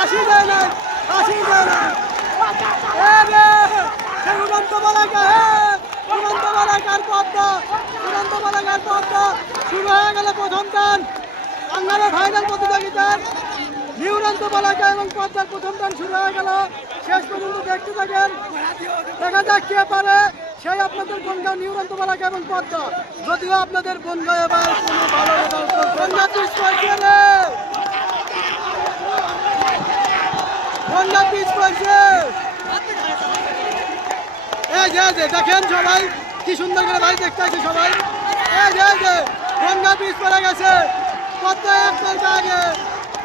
ফাঁসি দেয় নাই ফাঁসি সে উড়ন্ত বালাকা হে উড়ন্ত বালাকার পদ্মা উড়ন্ত বালাকার পদ্মা শুরু হয়ে গেল প্রথম টান বাংলার ফাইনাল প্রতিযোগিতার নিউরান্ত বালাকা এবং পদ্মার প্রথম টান শুরু হয়ে গেল। শেষ দেখতে থাকেন। দেখা যাক কে পারে সেই আপনাদের বনগাঁ নিউরান্ত বালাকা এবং পদ্মা। যদিও আপনাদের বনগাঁ এবার কোনো ভালো রেজাল্ট করছে পিচ পড়ছে দেখেন সবাই, কি সুন্দর করে ভাই দেখতে আছে সবাই। এই যে পিছ পড়ে গেছে। কত এক আগে,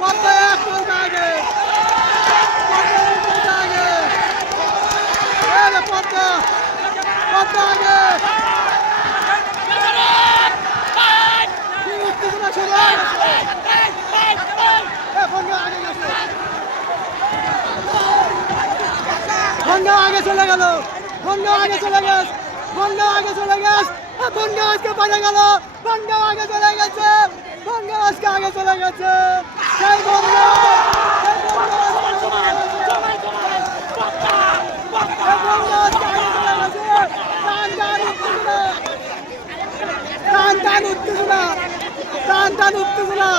কত এক আগে পদ্মা এক পলকা আগে এই যে পদ্মা পদ্মা আগে কি উত্তেজনা শুরু হয়ে গেছে। এ, বনগাঁ আগে গেছে বনগাঁ আগে চলে গেল। বনগাঁ আগে চলে গেছে। বনগাঁ আগে চলে গেছে। এ, আজকে পারে গেল। বনগাঁ আগে চলে গেছে। বনগাঁ আজকে আগে চলে গেছে। সেই উত্তেজনা। টান টান উত্তেজনা। টান টান উত্তেজনা।